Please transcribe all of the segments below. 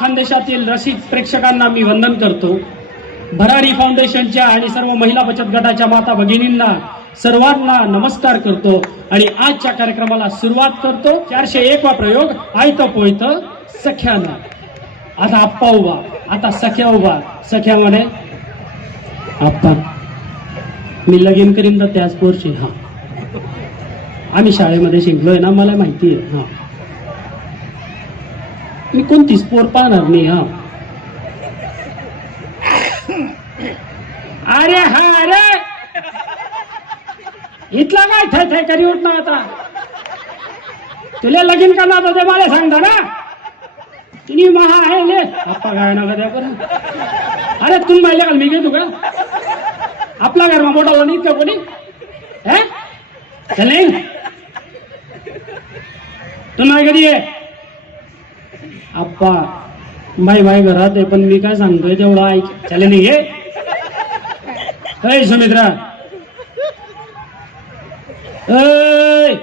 खानदेशातील रसिक प्रेक्षकांना मी वंदन करतो. भरारी फाउंडेशनच्या आणि सर्व महिला बचत गटाच्या माता भगिनींना सर्वांना नमस्कार करतो आणि आजच्या कार्यक्रमाला सुरुवात करतो. चारशे एक वा प्रयोग आयत पोयत सख्यानं. आता आप्पा उभा. आता सख्या उभा. सख्या म्हणे आप्पा मी लगीन करीन तर त्याच पोरची हा. आम्ही शाळेमध्ये शिकलोय ना मला माहिती आहे हा. मी कोणतीच पोर पाहणार नाही हा. अरे हा अरे! इथला काय थाय थाय करी उठ ना आता? तुला लगीन करणार होतं ते मला सांगता ना? तुम्ही महा आहे ले. आप्पा काय नका कद्या कर अरे तुम्ही माहिती का मी घेतो का? आपला घर मोठा नाही इतका कोणी? हे? चले तू नाही कधी आहे आप्पा बाई बाई घरात आहे पण मी काय सांगतोय तेवढं ऐक. चालेल नाही हे सुमित्रा. ऐ.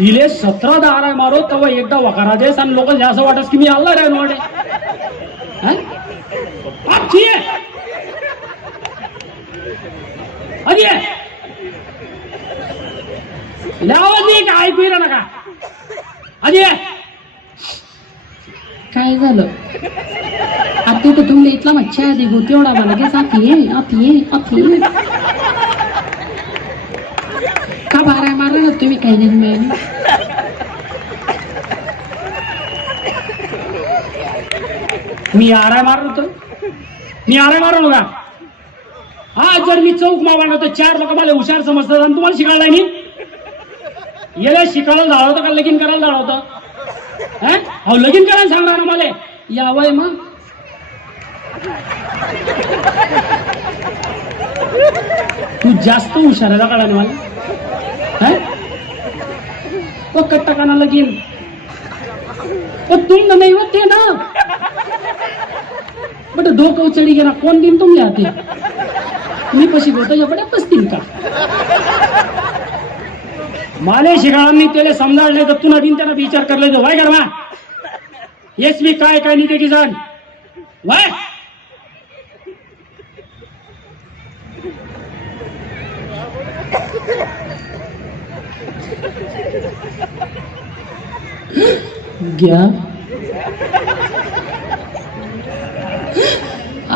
इले सतरा दारा मारो तेव्हा एकदा वकारा देस आणि लोक असं वाटस की मी आला रे वाटे अरे नाही का ऐकू येणार अरे काय झालं? आता तर तुमले इथला मच्छा आधी गो तेवढा मला लगेच आती ये आती ये आती ये. का बारा मारा ना तुम्ही काही नाही मिळाली? मी आराय मारलो होतो. मी आराय मारलो का? हा जर मी चौक मावणार तर चार लोक मला हुशार समजतात आणि तुम्हाला शिकायला नाही याला शिकायला झालं होतं का? लगीन करायला झालं होतं हा? अहो लगीन करायला सांगणार ना मला. यावय मग. तू जास्त हुशार आहे कळा मला. हा? कट्टा काना लगीन. तुम नाही होते ना. बट डोकं उचडी गेला कोण दिन तुमले हाती? मी पशी बोलतो एवढ्या पसतील का? माले शिकाळांनी त्याला समजावले तर तुला दिन त्यांना विचार करले तर वाय गडवा? येस मी काय काय नाही ते जाण वाय? घ्या.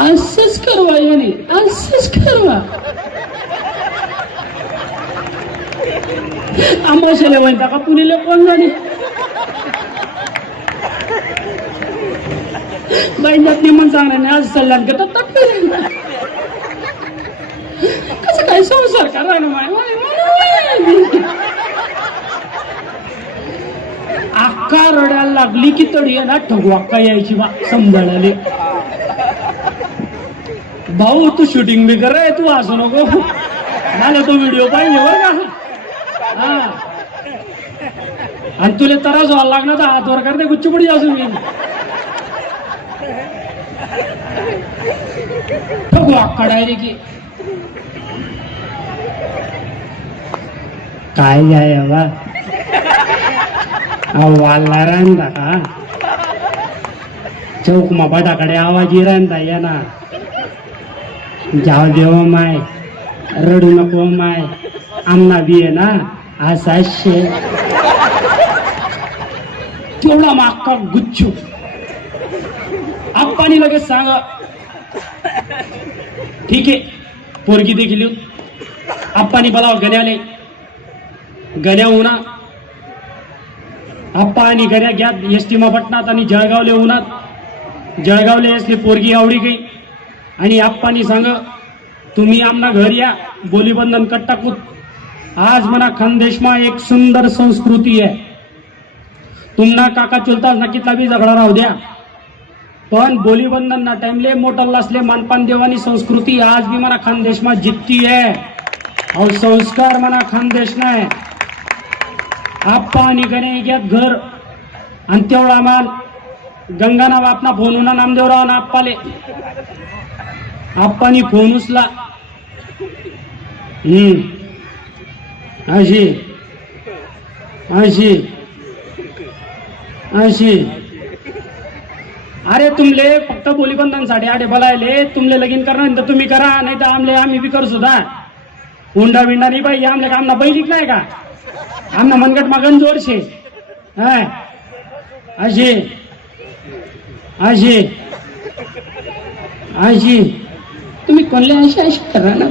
असंच करवा याने असंच करवा आमाशाला म्हणता का पुणेला कोण झाली बाईजात निमन सांगणार आज सल्ला करता तटले कसं काय संसार करा ना अक्का रडायला लागली की तडी ना ठगू अक्का यायची बा समजायला भाऊ तू शूटिंग बी कर तू असू नको. मला तो व्हिडिओ पाहिजे बरं का? आणि तुला त्रास व्हायला लागणार तर हात वर करते गुच्चपुडी असू मी ठगू अक्का डायरेक्ट काय जाय बा वाला रांदा का चौक मा बटाकडे आवाज रांदा या ना जाऊ देव माय रडू नको माय. आमना बी आहे ना. असा शे तेवढा मागका गुच्छू आप्पानी लगेच सांग ठीक आहे पोरगी देखील येऊ. आप्पानी बोलाव गण्याने गण्या उन्हा आप्पा आणि गण्या घ्यात एस टी पटणात आणि जळगावले उन्हात जळगावले असली पोरगी आवडी गई आणि आप्पानी सांग तुम्ही आमना घर या बोलीबंधन कट्टाकूत आज मना खानदेशमा एक सुंदर संस्कृती आहे. तुमना काका चुलताच ना कितला बी झगडा राहू द्या. पण बोलीबंधन ना टाइमले मोठं असले मानपान देवानी संस्कृती आज बी मना खानदेशमा जितती आहे. अहो संस्कार मना खानदेश नाही आप्पा आणि गणे घ्यात घर. आणि तेवढा मान गंगाना बापना फोन उना नामदेवराव ना आप्पाले. आप्पानी फोन उचला. हम्म. अशी ऐंशी ऐंशी अरे तुमले फक्त बोलीबंधांसाठी आडे बोलायले तुमले लगीन करणार तर तुम्ही करा नाही तर आमले आम्ही बी करू सुद्धा. हुंडा विंडा नाही पाहिजे आमले का आमना बैलिक नाही का? आमना मनगट मागन जोरशे हा अशी अशी अशी तुम्ही कोणले अशी अशी करा ना?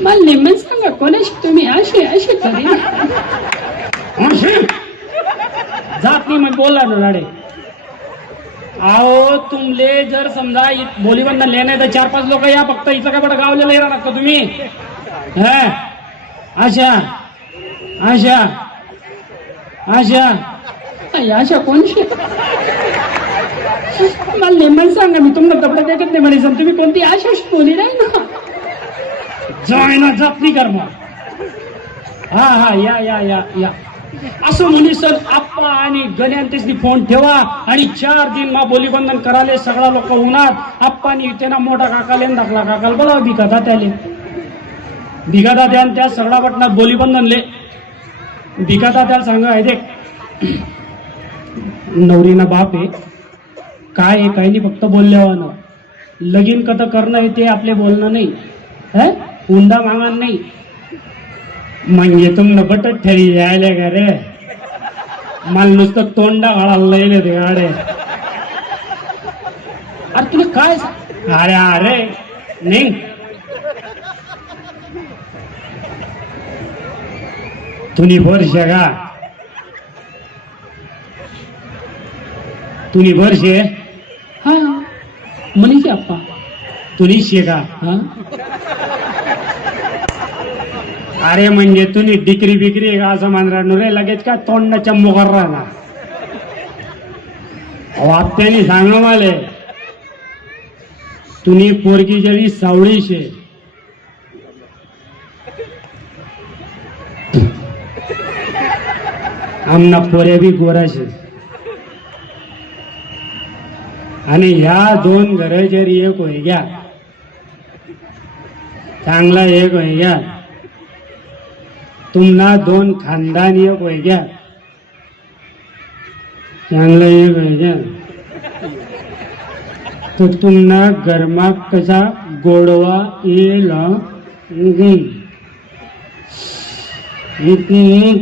मला नेमन सांगा कोणाशी तुम्ही? अशी अशी करी अशी जात नाही मग बोलला ना लाडे अहो तुमले जर समजा इ- बोलीबंद लेणे तर चार पाच लोक या फक्त. इथं काय बडं गावलेलं येणार का तुम्ही? हा? अशा. अशा. अशा. आई, अशा कोणशी? मला नेमन सांगा मी तुम्हाला कपडे देखत नाही म्हणे तुम्ही कोणती अशी बोली नाही ना. जायना जात नाही मग हा हा या या या या. असं म्हणे सर आप्पा आणि गण्यांतेसनी फोन ठेवा आणि चार दिन मा बोलीबंधन कराले सगळा लोक उन्हात. आप्पानी त्यांना मोठा काकाले दाखला काकाला. बोलावा भिका त्याले. भिका त्याला त्या सगळा बोलीबंधन ले. भिका त्याला सांगा आहे देख. नवरीना बाप आहे काय आहे काही नाही फक्त बोलल्यावानं. लगीन कथ करणं आहे ते आपले बोलणं नाही. है? हुंडा मागण नाही म्हणजे तुम्हाला बटत ठरी यायला का रे? मला नुसतं तोंडा घालायला लयले ते गाडे. अरे तुला काय अरे अरे नाही तुम्ही वर्ष का? तुम्ही वर्ष हा म्हणे अप्पा तुम्ही शे का? हा? अरे म्हणजे तुम्ही डिग्री बिग्री का असं मानणार रे लगेच का तोंडाच्या मुगर राहणार. अहो सांग मला तुम्ही पोरगी जरी सावळीशे आमना पोऱ्या बी गोराशे आणि ह्या दोन घर जरी एक होय घ्या चांगला एक होय घ्या तुम्हाला दोन खानदान एक वैग्या. घ्या चांगला एक वैग्या. घ्या तो तुम्हाला गरमा कसा गोडवा येल हं? इतनी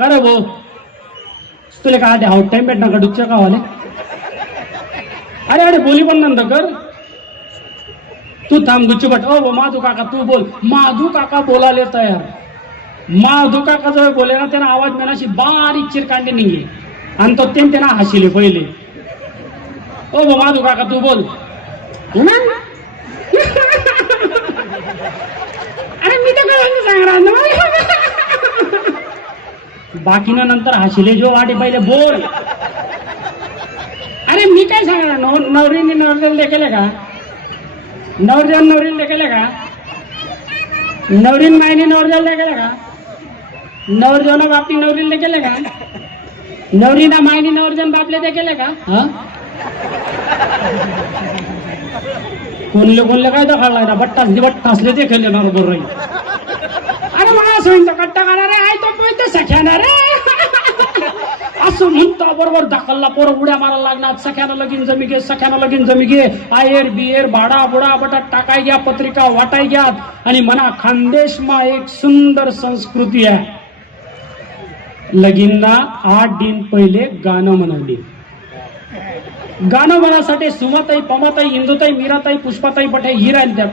अरे भाऊ तुला काय आधी आउट टाइम भेटणार का डुच्च्या कावाले अरे अरे बोली पण नंतर कर. तू थांब गुच्चूपट ओ माधू काका तू बोल. माधू काका बोलायला तयार. माधू काका जवळ बोले ना त्यानं आवाज मेनाशी बारीक चिरकांडी निघे आणि तो ते त्यांना हसिले पहिले. ओ बो माधू काका तू बोल. अरे मी तर काय सांगणार ना. बाकीनं नंतर हसिले जो वाटे पहिले बोल. अरे मी काय सांगणार? नव नवरीने नवरीला केलं का? नवऱ्यान नवरीला केलं का? नवरीन मायने नवऱ्याला केलं का? नवरदेवना बापनी नवरीला केलं का? नवरीना मायनी नवरजन बापले ते केलं का? हा? कोणले कोणले काय दाखवलाय ना बट्टा बट्टासले ते खेळले बरोबर राहील. अरे मला सांगतो कट्टा काढा रे. आय तो पोहते सख्याना रे. असं म्हणता बरोबर दाखलला पोरं उड्या मारायला लागणार. सख्यानं लगीन जमी घे सख्यानं लगीन जमी घे. आयर बियर भाडा बुडा बटाट टाकाय घ्या पत्रिका वाटाय घ्या आणि मना खानदेश मा एक सुंदर संस्कृती आहे. लगीनना आठ दिन पहिले गाणं म्हणाली. गाणं म्हणासाठी सुमाताई पमाताई इंदुताई मीराताई पुष्पाताई पठे ही राहिली त्यात.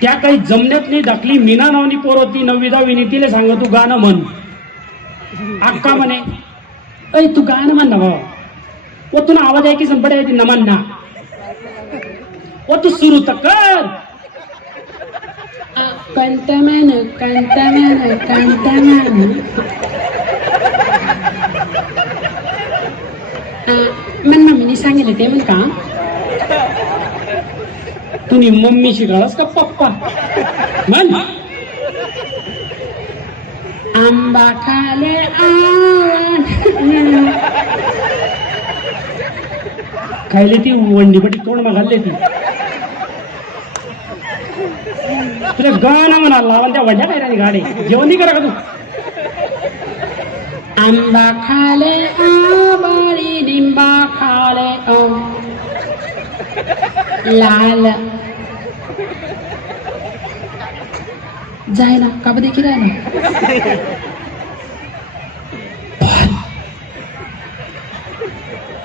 त्या काही जमण्यातली दाखली मीना नावनी पोर होती नववी दहावी तिले सांग तू गाणं म्हण. अक्का म्हणे ऐ तू गाणं म्हण ना भावा ओ तुला आवाज आहे की संपडे येते न म्हण ना. ओ तू सुरू तर कर. कंटमॅन कंटमॅन कंटमॅन. मन मम्मीने सांगितलं ते म्हण का? तुम्ही मम्मी शिकाळास का पप्पा? म्हण. आंबा खाले खायले ती वंडीपटी कोण मघालले ती. तुला गाणं म्हणाल लावा त्या वड्या काय राणी गाडी जेवण नाही करा का तू? आंबा खाले आबाळी लिंबा खाले लाल जाय ना का बदे किराय ना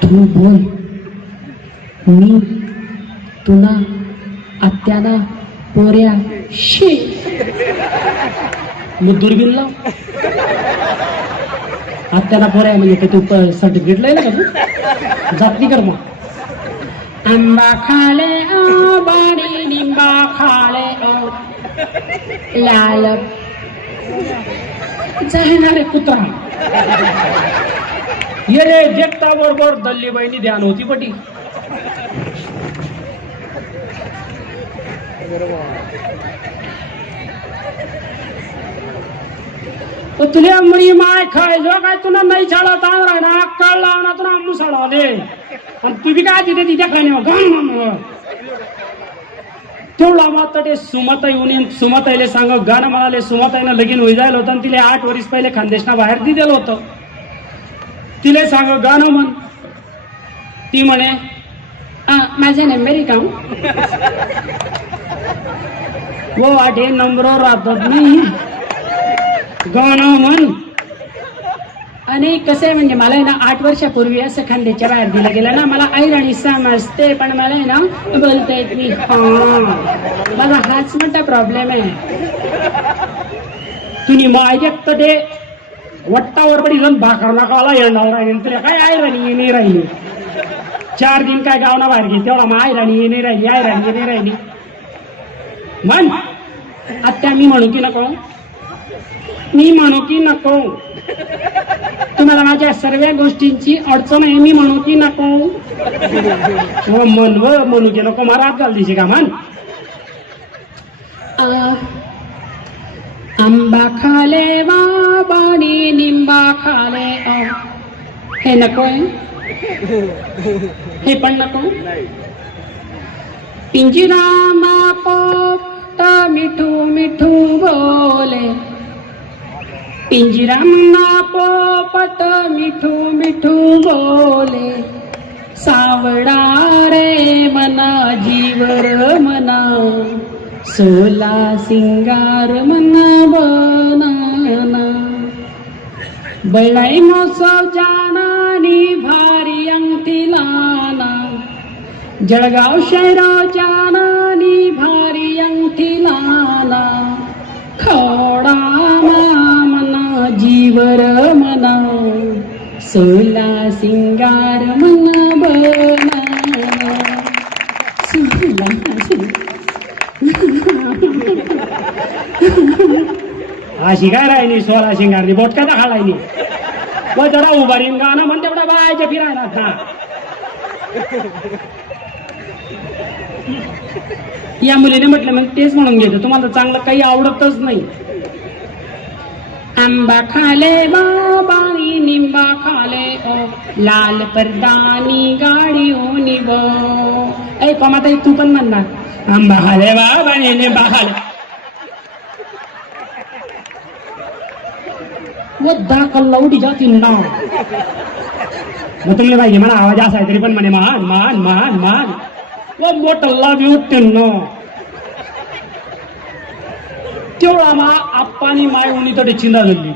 तू बोल. मी तुला आत्याला पोऱ्या. शी. मग दुर्बीन लाव. आत्याला पोऱ्या म्हणजे का तू सर्टिफिकेट लय का तू? जात नाही कर मग. आंबा खाले आबाडी लिंबा खाले ओ लाल. जाणारे कुत्रा. ये रे देखता बरोबर दल्ली बहिणी ध्यान होती पटी. तो तुला म्हणी माय खाय जो काय तुला नाही छाडा ताण राहिना कळ लावणार तुला मुसाळा दे. आणि तू बी काय तिथे तिच्या खाली तेवढा मात्र ते सुमता येऊन सुमताईले सांग गाणं म्हणाले सुमताईनं लगीन होई जायला होतं आणि तिला आठ वर्ष पहिले खानदेशना बाहेर दिलेलं होतं. तिला सांग गाणं म्हण. ती म्हणे आ, नंबरी काम वो आठे नंबरो राहतात नाही गाणं म्हण. आणि कसं आहे म्हणजे मला आहे ना आठ वर्षापूर्वी असं खांद्याच्या बाहेर दिलं गेलं ना मला ऐराणी समजते पण मला आहे ना बोलता येत नाही. हा. हाच मोठा प्रॉब्लेम आहे. तुम्ही माझ्यात ते वट्टावर पण इथून भाकर नाकाला येणार राहिले तुला काय आई राणी ये नाही राहिली. चार दिन काय गावना बाहेर घे तेवढा मग आई राणी ये नाही राहिली आई राणी ये नाही राहिली. म्हण. आत्ता मी म्हणू की नको? मी म्हणू की नको. तुम्हाला माझ्या सर्व गोष्टींची अडचण आहे मी म्हणू की नको. हो मन व म्हणू की नको मला हात दिसे का म्हण आंबा खाले बाबानी निंबा खाले. हे नको आहे. हे पण नको. पिंजरामा पोपट मिठू मिठू बोले. पिंजरामा पोपट मिठू मिठू बोले. सावडा रे मना जीवर मना. सोला सिंगार मना बनाना. बळाई मोसव जानानी भारी अंगठी लाना. जळगाव शहरा जानानी भारी अंगठी लाना. खोडा मना सोला सिंगार मना सोला अशी काय राहिली? सोळा शिंगारनी बोटका खालायनी व जरा उभारीन गाणं म्हण तेवढा बायच्या फिरायला ना या मुलीने म्हटलं मग तेच म्हणून घेतो. तुम्हाला चांगलं काही आवडतच नाही. आंबा खाले बाबानी निंबा खाले ओ लाल परदानी गाडी ओनी बो ऐ पमाताई तू पण म्हणणार आंबा खाले बाबा लिंबा खाले व दाखल लावडी जाती ना मग तुम्ही पाहिजे मला आवाज असाय तरी पण म्हणे मान मान मान मान व मोठं लाभ उठते न तेवढा मा आप्पानी माय उनी तडे चिंदा झाली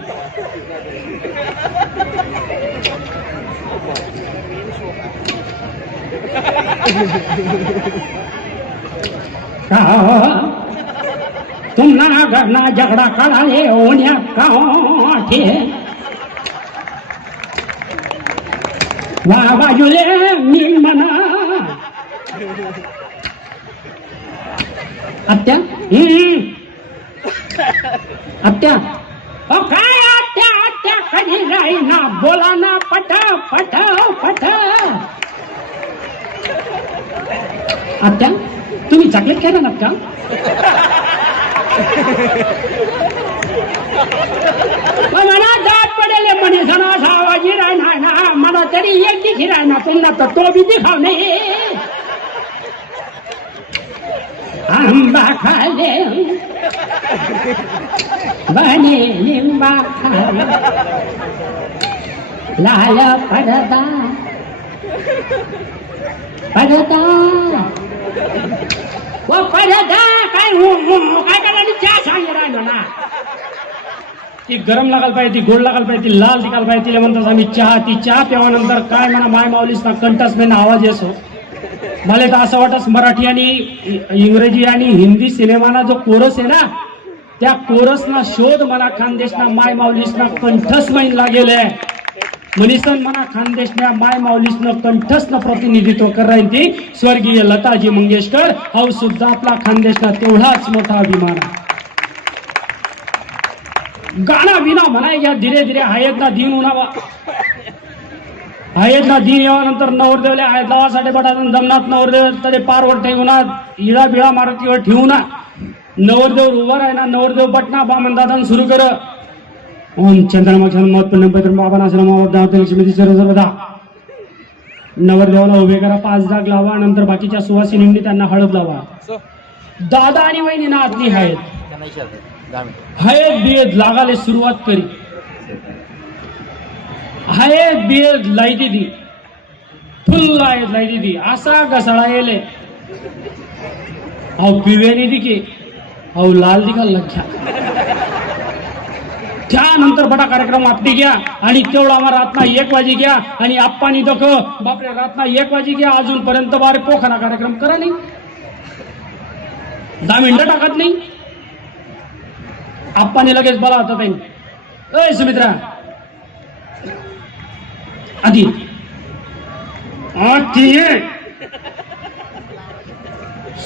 तुम ना घरना झगडा काढाले ओण्या काठे वा बाजूले मी म्हणा आत्या हम्म. आत्या अ काय आत्या आत्या कधी राही ना बोला ना पठ पठ पठ आत्या तुम्ही चॉकलेट खायला ना का? मला दात पडेल म्हणे सणा सावाजी राहणार ना मला तरी एक दिखी राहणार तुम्हाला तर तो बी दिखाव नाही. आंबा खाले बने लिंबा खाले लाल पडदा. पडदा. ओ पडदा काय हो काय चहा राहिलो ना ती गरम लागायला पाहिजे ती गोड लागायला पाहिजे ती लाल दिकायला पाहिजे तिला म्हणतात आम्ही चहा ती चहा प्यावानंतर काय म्हणा माय माऊलीस ना कंठच नाही ना आवाज येसो मला तर असं वाटत मराठी आणि इंग्रजी आणि हिंदी सिनेमाना जो कोरस आहे ना त्या कोरसना शोध मला खानदेशना माय माऊलीसना कंठस नाही लागेल आहे. मनीसन मना खानदेशना माय माऊलीसनं कंठस्न प्रतिनिधित्व करायन ती स्वर्गीय लताजी मंगेशकर. हा सुद्धा आपला खानदेशना तेवढाच मोठा अभिमान आहे. गाणं विना म्हणाय या धीरे धीरे हयेतना दिन उन्हावा. हयेतना दिन यावानंतर नवरदेवले हयत लावासाठी बटाटून जमनात नवरदेव तरी पारवर ठेवूनात इळा बिळा मारुतीवर ठेवूना नवरदेव उभा आहे ना नवरदेव बटना बामन दादा सुरू कर. ओम चंद्रमाक्षर मत पुण्य पत्र बाबा नाश्रम लक्ष्मी सर्वदा. नवरदेवाला उभे करा. पाच दाग लावा. नंतर बाकीच्या सुवासिनींनी त्यांना हळद लावा. दादा आणि वहिनी ना आतली दहा मिनिटं. हयत बियत लागाले सुरुवात करी. हयत बियत लाई दिदी फुल आहेत लाई दिदी असा घसाळा येले। अहो पिवेनी दिके अहो लाल दिका लख्या त्यानंतर बटा कार्यक्रम आपली घ्या आणि तेवढा आम्हाला रातना एक वाजी घ्या आणि आप्पानी दख बापरे रातना एक वाजी घ्या अजूनपर्यंत बारे पोखाना कार्यक्रम करा नाही. दहा मिनिटं टाकत नाही. आप्पाने लगेच बोला होता ताई. अय सुमित्रा आधी.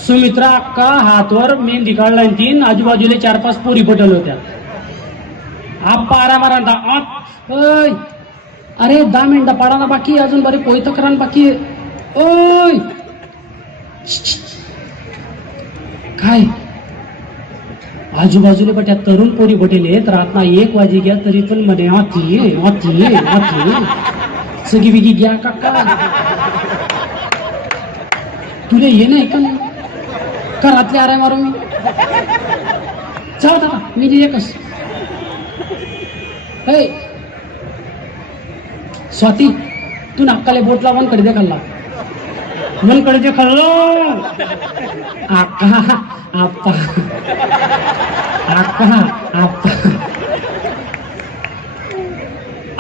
सुमित्रा अक्का हातवर मेहंदी काढला तीन आजूबाजूला चार पाच पोरी पटल होत्या. आप्पा ओय. अरे दहा मिनिटं पाडाना बाकी अजून बरे पोयत करा बाकी. ओय. काय? आजूबाजूला बट्या तरुण पोरी बटेले तर आता एक वाजी घ्या तरी पण म्हणे अति अति अति सगळी बिगी घ्या का तुला ये नाही का का रात्री आराय मारू मी चला मी जी एकच हे स्वाती तू नाकाले बोट लावून कडे दे खाल्ला मनकडे दे खाल्लो आका आप्पा आप्पा आप्पा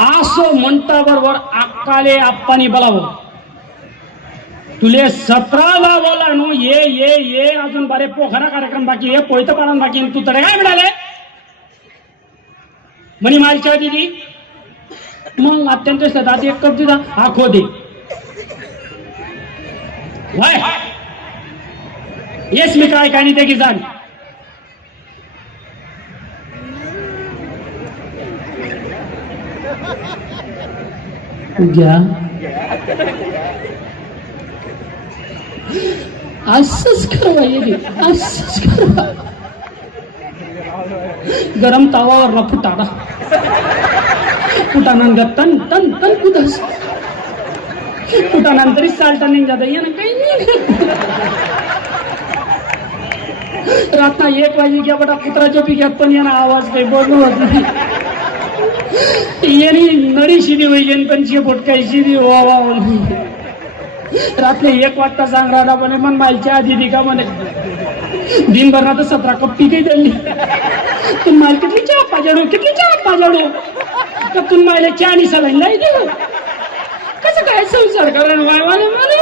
असो म्हणता बरोबर अक्काले आप्पानी बोलावं। तुले सतराला बोला नो ये ये ये अजून बरे पोखरा कार्यक्रम बाकी ये पोयत पालन बाकी तू तडे काय मिळाले म्हणे मालच्या दिदी। मग अत्यंत शेतात एक कप दिला आखो दे। वाय। येस मी काय काय नाही ते की जाण। घ्या असंच करवा येते असंच करवा गरम तावावर फुटाडा फुटानंतर तन तन तन कुदस फुटानंतरही चालता नाही जाता येणं काही नाही रातना एक वाजे घ्या बटा कुत्राच्या पिक्यात पण येणं आवाज काही बोलणं होत नाही येणी नडी शिदी होईल पण शेपोट काही शिदी वा वा रात्री एक वाजता सांग राहिला म्हणे मन मालच्या आधी दिका म्हणे. दिनभर ना तर सतरा कप्पी काही त्यांनी तू माल किती चहा पाजाडू किती चहा पाजाडू तर तुम मायला चहा आणि सलाईन नाही देऊ कसं काय संसार करण वाय वाले मला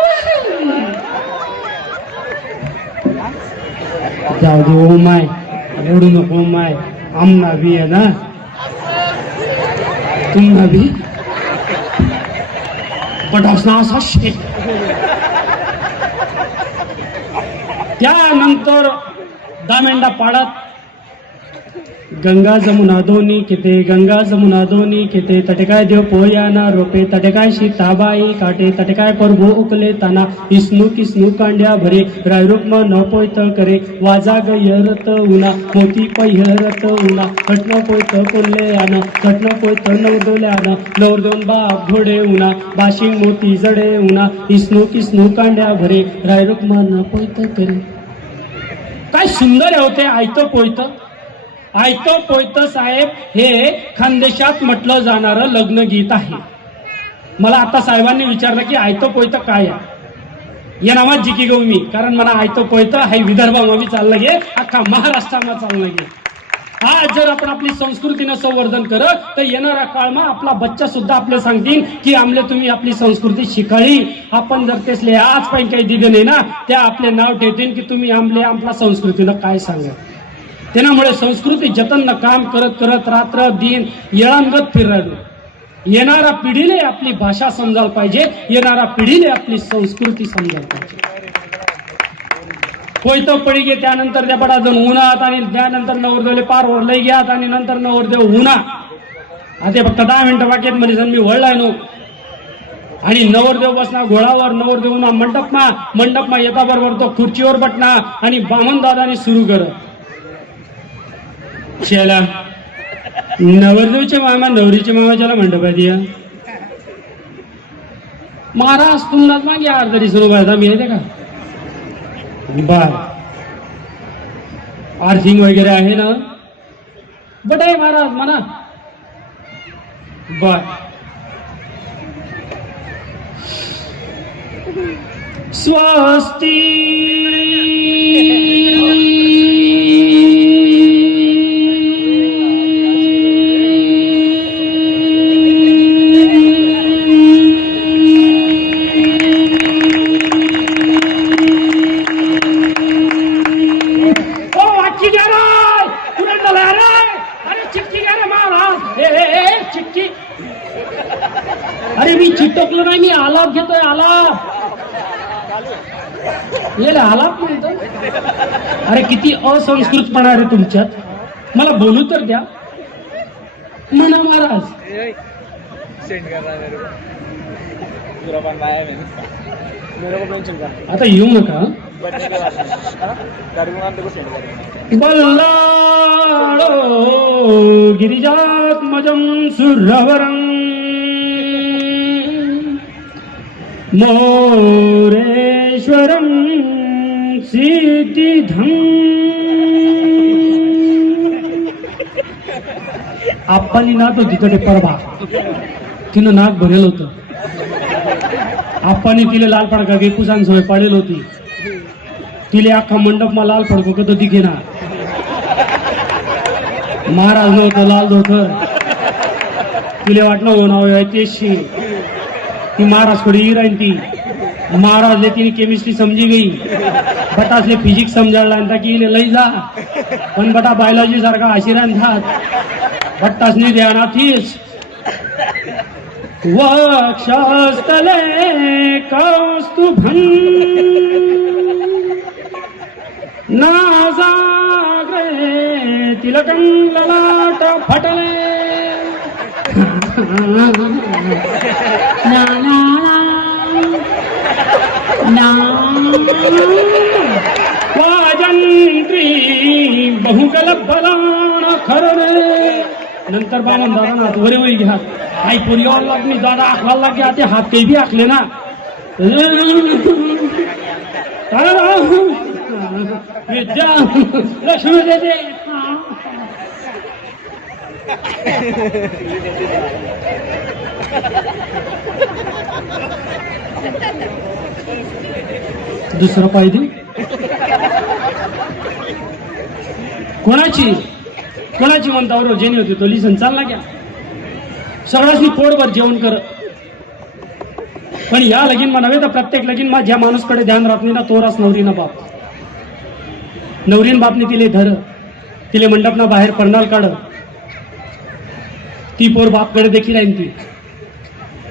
जाऊ दे ओ माय रडू नको ओ माय. आमना बी आहे ना. तुम्हाला बी पटासना असा त्यानंतर दामेंडा पाडत गंगा जमुना दोन्ही किते गंगा जमुना दोन्ही किते तटकाय देव पोयाना रोपे तटकाय सीताबाई काटे? तटकाय प्रभू उकले ताना? इस्नू किस्नू कांड्या भरे रायरूप न पोयत करे वाजा गयरत उना मोती पहिरत उना खटन पोयत कोल्हे आना खटन पोयत नवदोले आना नवरदोन बाप घोडे उना बाशी मोती जडे उना इस्नू किस्नू कांड्या भरे रायरूप न पोयत करे. काय सुंदर आहे होते आयतं पोयत. आयतं पोयत साहेब हे खानदेशात म्हटलं जाणारं लग्न गीत आहे. मला आता साहेबांनी विचारलं की आयतं पोयत काय आहे? या नावात जिकी घेऊ मी कारण मला आयतं पोयत हे विदर्भामध्ये चाललं गे अख्खा महाराष्ट्रामध्ये चाललं गे. आज जर आपण आपली संस्कृतीनं संवर्धन करत तर येणारा काळमा आपला बच्चा सुद्धा आपले सांगतील की आमले तुम्ही आपली संस्कृती शिकाळी. आपण जर तेसले आज पण काही दिले नाही ना त्या आपले नाव ठेवतील की तुम्ही आमले आपल्या संस्कृतीनं काय सांगा. त्यामुळे संस्कृती जतन काम करत करत रात्र दिन येळांगत फिरलो येणाऱ्या पिढीने आपली भाषा समजायला पाहिजे येणाऱ्या पिढीने आपली संस्कृती समजायला पाहिजे कोयतो पडी गे त्यानंतर त्या बडा जण उन्हात आणि त्यानंतर नवरदेवले पार ओढले घ्यात आणि नंतर नवरदेव उन्हा आता फक्त दहा मिनिटं बाकी मध्ये म्हणजे मी वळलाय नो आणि नवरदेव बसना घोडावर नवरदेव उन्हा मंडपमा मंडपमा येता बरोबर तो खुर्चीवर बटना आणि बामन दादाने सुरू करत शेला नवरदेवच्या मामा नवरीच्या मामा ज्याला मंडपात या. महाराज तुम्हाला मागे अर्धरी सुरू करता मी येते का? बर आर्थिंग वगैरे आहे ना? बट आहे महाराज म्हणा. बर स्वस्ती आला. घेतोय आला म्हणतो अरे किती असंस्कृतपणा रे तुमच्यात. मला बोलू तर द्या. म्हणा महाराज. सेंड कर रहा है मेरे को मोरेश्वरं सिद्धिधम् आपली नात होती कडे परवा. तिनं नाक भरेल होतं. आप्पानी तिला लाल पडका गेकुसान सोय पाडेल होती. तिले अख्खा मंडपमा लाल पडको कधी दिखेना. महाराज नव्हतं लाल धोतर तिले वाटलं हो नाव तेशी ती महाराजकडे राहीन ती महाराज तिने केमिस्ट्री समजी गई. बटासले फिजिक्स समजायला आणता की इले लई जा. पण बटा बायोलॉजी सारखा आशिरान थात बट्टासनी द्याना तीच वक्षस्थले कौस्तुभम् नासाग्रे तिलकं ललाट फटले. ना ना ना वाजंत्री बहुकल फलाण खररे नंतर बामन दादा ना वरे वरी घ्या आई पोरियावर लाग मी दादा आखला लाग ते हात काही बी आखले ना विद्या लक्ष्मी देते दुसरं पाहिजे कोणाची? कोणाची म्हणता बरोबर जेणी होती तो. लिसन चालला घ्या. सगळ्यांनी पोटभर जेवण कर. पण या लगीन मा नव्हे तर प्रत्येक लगीन मा ज्या माणूसकडे ध्यान राहत नाही ना तोरास नवरी ना बाप. नवरीन बापने तिले धर. तिले मंडपना बाहेर परनाल काढ. ती पोर बापकडे देखील राहीन ती?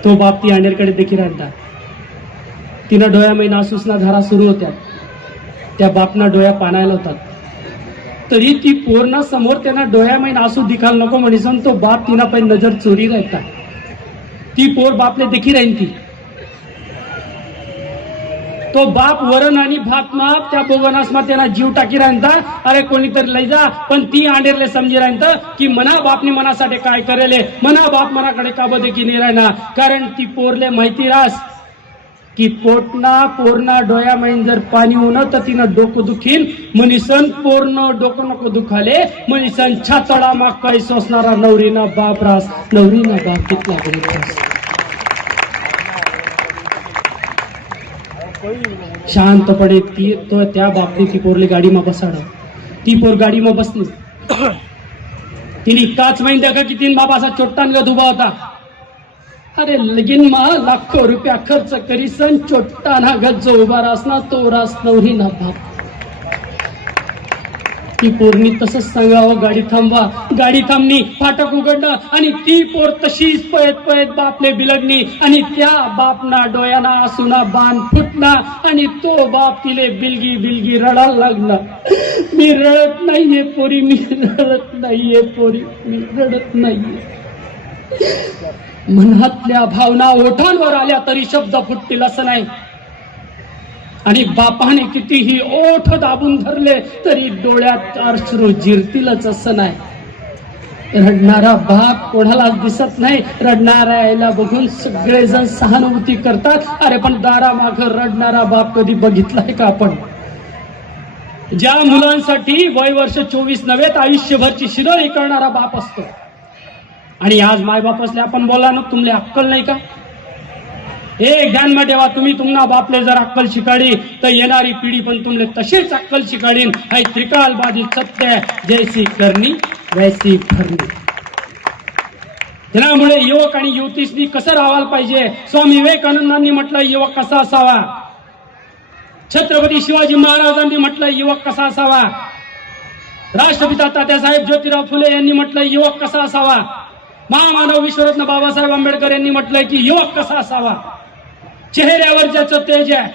तो बाप ती आणेरकडे देखील राहता तिनं डोळ्यामध्ये नासूसना धारा सुरू होत्या त्या बापना डोळ्या पाणायला होतात तरी ती पोरणा समोर त्यांना डोळ्यामध्ये नासू दिखायला नको म्हणीसन तो बाप तिना पण नजर चोरी राहता ती पोर बापले देखील राहीन ती? तो बाप वरण आणि भात माप त्या बोगनासमा त्यांना जीव टाकी राहता अरे कोणीतरी लय जा पण ती आंडेरले समजी राहत की मना बापनी मनासाठी काय करेले? मना बाप मनाकडे का की नाही राहणार कारण ती पोरले माहिती रास की पोटना पोरणा डोया मैन जर पाणी होणं तर तिनं डोकं दुखीन. मनीसन पोरण डोकं नको दुखाले. मनीसन छाचडा माग काही सोसणारा नवरीना बाप रास. नवरीना बाप कितला शांतपणे ती तो त्या बापने ती पोरली गाडीमा बसाड. ती पोर गाडीमा बसली. तिने इतकाच महिन्या का की तीन बाबा असा चोट्टान गत उभा होता. अरे लगीन मा लाखो रुपया खर्च करीसन चोट्टाना गत जो उभा रासना तो रास नवरी ना बाप ती पोरणी तसंच सांगावं गाडी थांबवा. गाडी थांबणी फाटक उघडणं आणि ती पोर तशीच पळत पळत बापले बिलगणी आणि त्या बापना डोयाना आसुना बाण फुटला आणि तो बाप तिले बिलगी बिलगी रडायला लागला. मी रडत नाहीये पोरी मी रडत नाहीये पोरी मी रडत नाहीये. मनातल्या भावना ओठांवर आल्या तरी शब्द फुटतील असं नाही. आणि बापाने कितीही ओठ दाबून धरले तरी डोळ्यात अश्रू जिरतीलच असं नाही. रडणारा बाप कोणाला दिसत नाही रडणाऱ्या आईला बघून सगळेजण सहानुभूती करतात. अरे पण दारा माग रडणारा बाप कधी बघितलाय का आपण? ज्या मुलांसाठी वय वर्ष चोवीस नव्हे तर आयुष्यभरची शिदोरी करणारा बाप असतो. आणि आज मायबाप असले आपण बोला ना तुमले अक्कल नाही का? हे ध्यानमा देवा तुम्ही तुम्हाला बापले जर अक्कल शिकाडी तर येणारी पिढी पण तुमले तशीच अक्कल शिकाडीन. हाय त्रिकाल बाजी सत्य जैसी करणी वैसी भरणी त्यामुळे युवक आणि युवतीसनी कसं राहायला पाहिजे? स्वामी विवेकानंदांनी म्हटलं युवक कसा असावा? छत्रपती शिवाजी महाराजांनी म्हटलं युवक कसा असावा? राष्ट्रपिता तात्यासाहेब ज्योतिराव फुले यांनी म्हटलं युवक कसा असावा? महामानव विश्वरत्न बाबासाहेब आंबेडकर यांनी म्हटलंय की युवक कसा असावा? चेहऱ्यावर ज्याचं तेज आहे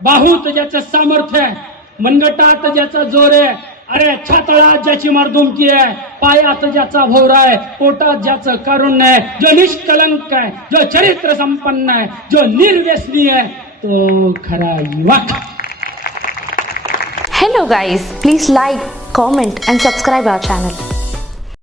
बाहूत ज्याचं सामर्थ्य आहे मनगटात ज्याचा जोर आहे अरे छातळात ज्याची मर्दुमकी आहे पायात ज्याचा भोर आहे पोटात ज्याचं कारुण्य आहे जो निष्कलंक आहे जो चरित्र संपन्न आहे जो निर्व्यसनी आहे तो खरा युवक. Hello guys please like comment and subscribe our channel